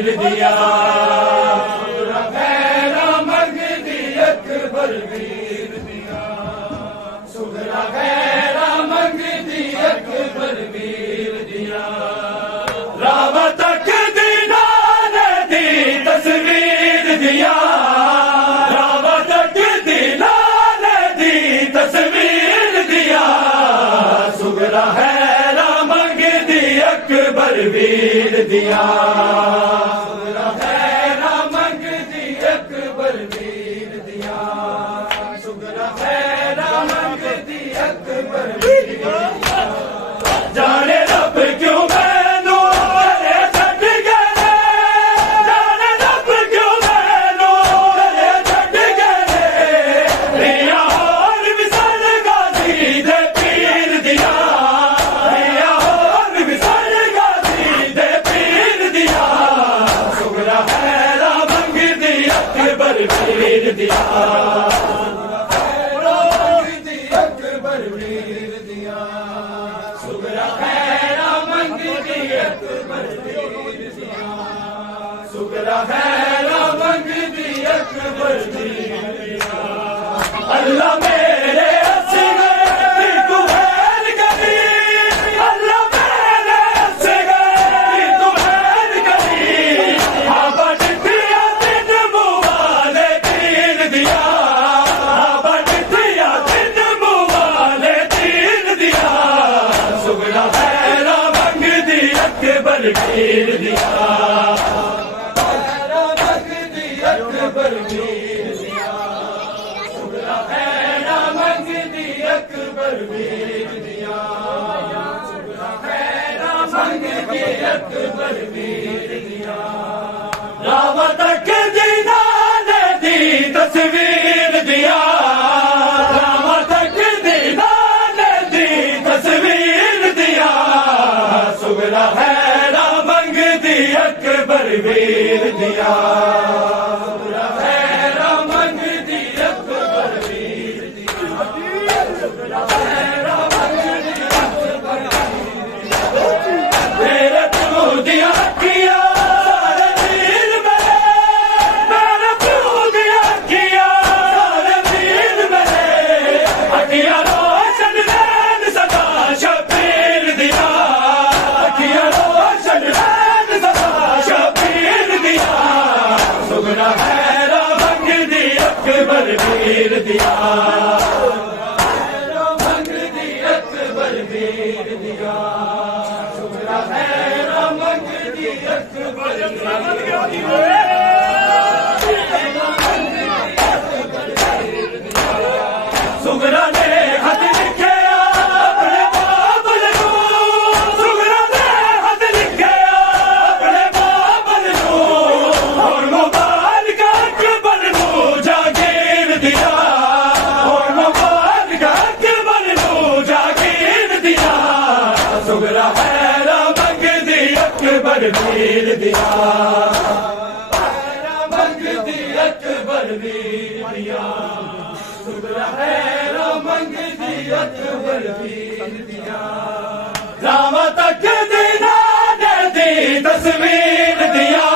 वीर दिया खैरा मंगदी अकबर वीर दिया सुगरा खैरा मंगदी अकबर वीर दिया रावा तक दीना ने दी तस्वीर दिया रावा तक दीना ने दी तस्वीर दिया सुगरा खैरा मंगदी अकबर वीर दिया सुगरा खैरा मंगदी अकबर वीर दिया सुगरा खैरा मंगदी अकबर वीर दिया जाने रब क्यों मैनू गले छड्ड गए जाने रब क्यों मैनू गले छड्ड गए रिया होर विसल गाजी दे पीर दिया रिया होर विसल गाजी दे पीर दिया सुगरा खैरा मंगदी अकबर वीर दिया अकबर वीर दिया सुगरा खैरा मंगदी अकबर वीर दिया सुगरा खैरा मंगदी अकबर वीर दिया अल्लाह मेरे असगर तू हैर करी अल्लाह मेरे असगर तू हैर करी आबा दिया दिन मुवाले तीर दिया आबा दिया दिन मुवाले तीर दिया सुगरा खैरा मंगदी अकबर वीर दिया खैरा मंगदी अकबर वीर दिया सुगरा खैरा मंगदी अकबर वीर दिया सुगरा खैरा मंगदी अकबर वीर दिया रावा तक दीना ने दी तस्वीर दिया रावा तक दीना ने दी तस्वीर दिया सुगरा खैरा मंगदी अकबर वीर दिया सुगरा खैरा मंगदी अकबर वीर दिया सुगरा खैरा मंगदी अकबर मेरे प्रभु दिया किया सारे वीर मेरे प्रभु दिया किया सारे वीर मेरे अखिया रोशन नैन सदा शबीर दिया अखिया रोशन नैन सदा शबीर दिया सुगरा खैरा मंगदी अकबर वीर दिया खैरा मंगदी अकबर वीर दिया सुगरा खैरा मंगदी अकबर सुगरा ने खत लिखे अपने बाबल को सुगरा ने खत लिखे अपने बाबल को और मुबारक अकबर को जागीर दिया और मुबारक अकबर को जागीर दिया सुगरा खैरा मंगदी अकबर वीर दिया खैरा मंगदी अकबर वीर दिया सुगरा खैरा मंगदी अकबर वीर दिया रावा तक दीना ने दी तस्वीर दिया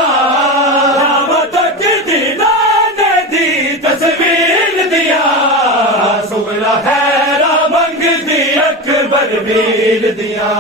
रावा तक दीना ने दी तस्वीर दिया सुगरा खैरा मंगदी अकबर वीर दिया